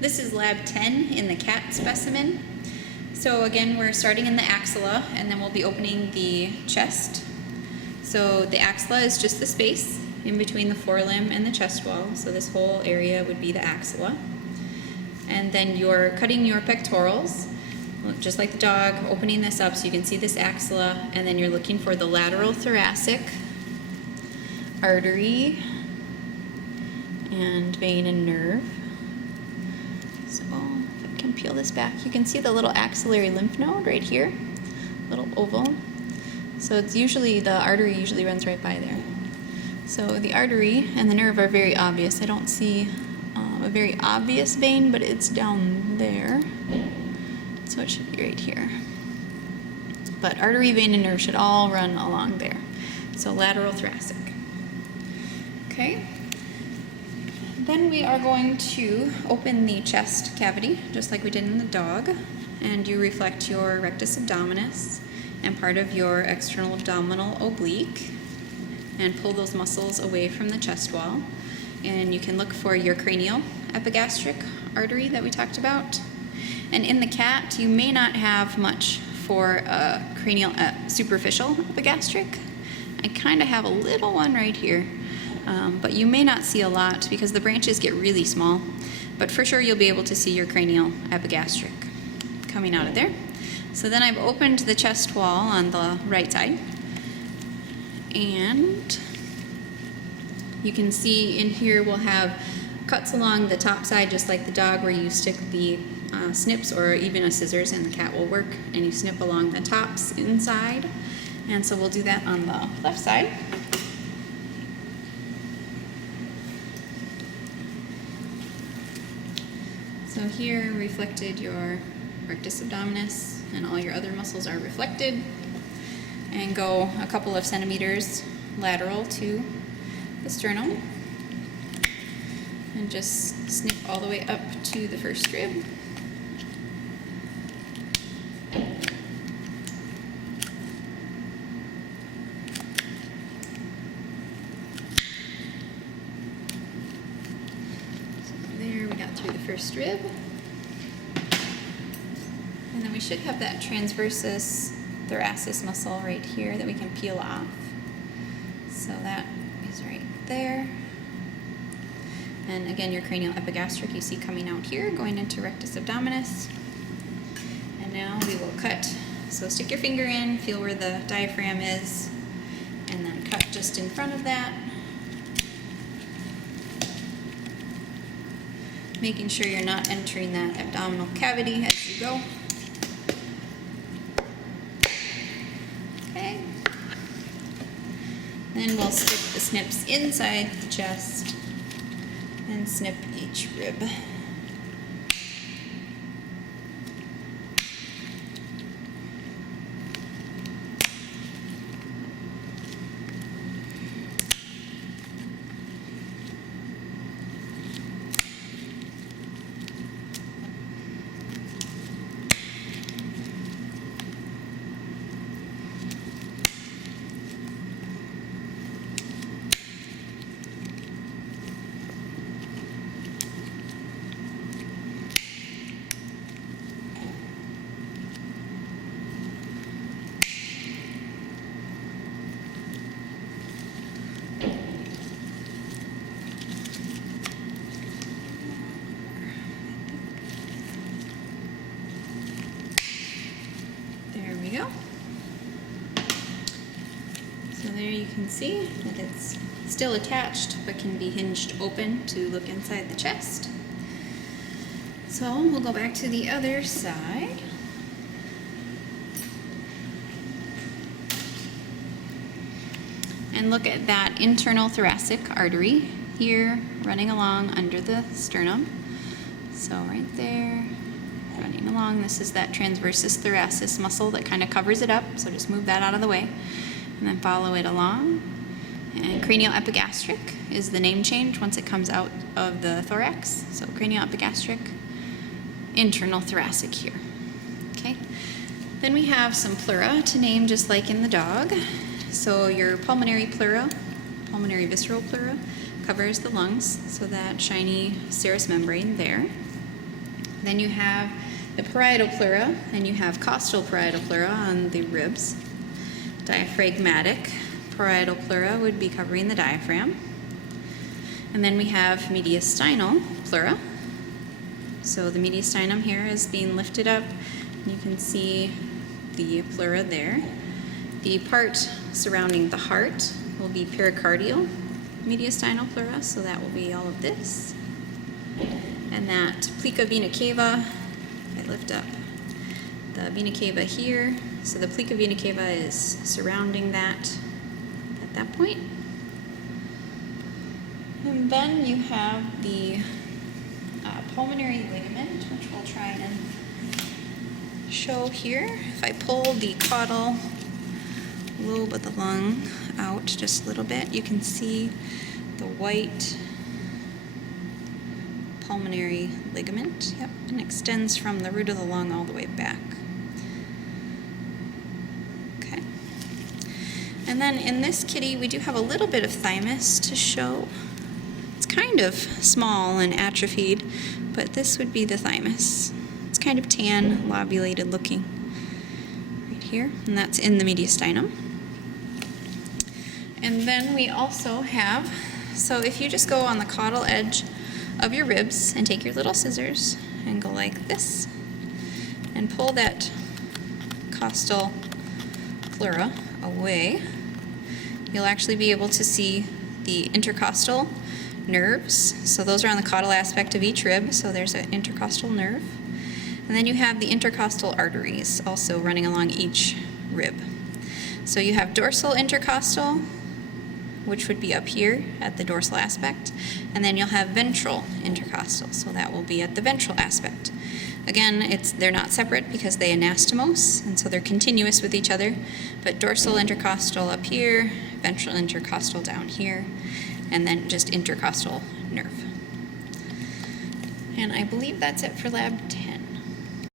This is lab 10 in the cat specimen. So again, we're starting in the axilla, and then we'll be opening the chest. So the axilla is just the space in between the forelimb and the chest wall. So this whole area would be the axilla. And then you're cutting your pectorals, just like the dog, opening this up so you can see this axilla, and then you're looking for the lateral thoracic artery and vein and nerve. So if I can peel this back, you can see the little axillary lymph node right here, little oval. So it's usually, the artery usually runs right by there. So the artery and the nerve are very obvious. I don't see a very obvious vein, but it's down there. So it should be right here. But artery, vein, and nerve should all run along there. So lateral thoracic. Okay. Then we are going to open the chest cavity, just like we did in the dog. And you reflect your rectus abdominis and part of your external abdominal oblique and pull those muscles away from the chest wall. And you can look for your cranial epigastric artery that we talked about. And in the cat, you may not have much for a cranial superficial epigastric. I kind of have a little one right here, but you may not see a lot because the branches get really small. But for sure, you'll be able to see your cranial epigastric coming out of there. So then I've opened the chest wall on the right side, and you can see in here we'll have cuts along the top side, just like the dog, where you stick the snips or even a scissors, and the cat will work, and you snip along the tops inside. And so we'll do that on the left side. So here reflected your rectus abdominis, and all your other muscles are reflected, and go a couple of centimeters lateral to the sternum, and just snip all the way up to the first rib. So there we got through the first rib. And then we should have that transversus thoracis muscle right here that we can peel off. So that is right there. And again, your cranial epigastric you see coming out here, going into rectus abdominis. And now we will cut. So stick your finger in, feel where the diaphragm is, and then cut just in front of that. Making sure you're not entering that abdominal cavity as you go. Okay. Then we'll stick the snips inside the chest and snip each rib. Go. So there you can see that it's still attached but can be hinged open to look inside the chest. So we'll go back to the other side. And look at that internal thoracic artery here running along under the sternum. So right there, running along. This is that transversus thoracis muscle that kind of covers it up, so just move that out of the way and then follow it along. And cranial epigastric is the name change once it comes out of the thorax. So cranial epigastric, internal thoracic here. Okay. Then we have some pleura to name just like in the dog. So your pulmonary pleura, pulmonary visceral pleura, covers the lungs, so that shiny serous membrane there. Then you have the parietal pleura, and you have costal parietal pleura on the ribs. Diaphragmatic parietal pleura would be covering the diaphragm. And then we have mediastinal pleura. So the mediastinum here is being lifted up. You can see the pleura there. The part surrounding the heart will be pericardial mediastinal pleura, so that will be all of this. And that plica vena cava, I lift up the vena cava here. So the plica vena cava is surrounding that at that point. And then you have the pulmonary ligament, which we'll try and show here. If I pull the caudal lobe of the lung out just a little bit, you can see the white pulmonary ligament. Yep, and extends from the root of the lung all the way back. Okay. And then in this kitty, we do have a little bit of thymus to show. It's kind of small and atrophied, but this would be the thymus. It's kind of tan, lobulated looking right here, and that's in the mediastinum. And then we also have, so if you just go on the caudal edge of your ribs and take your little scissors and go like this and pull that costal pleura away, you'll actually be able to see the intercostal nerves. So those are on the caudal aspect of each rib, so there's an intercostal nerve. And then you have the intercostal arteries also running along each rib. So you have dorsal intercostal, which would be up here at the dorsal aspect, and then you'll have ventral intercostal, so that will be at the ventral aspect. Again, they're not separate because they anastomose, and so they're continuous with each other, but dorsal intercostal up here, ventral intercostal down here, and then just intercostal nerve. And I believe that's it for lab 10.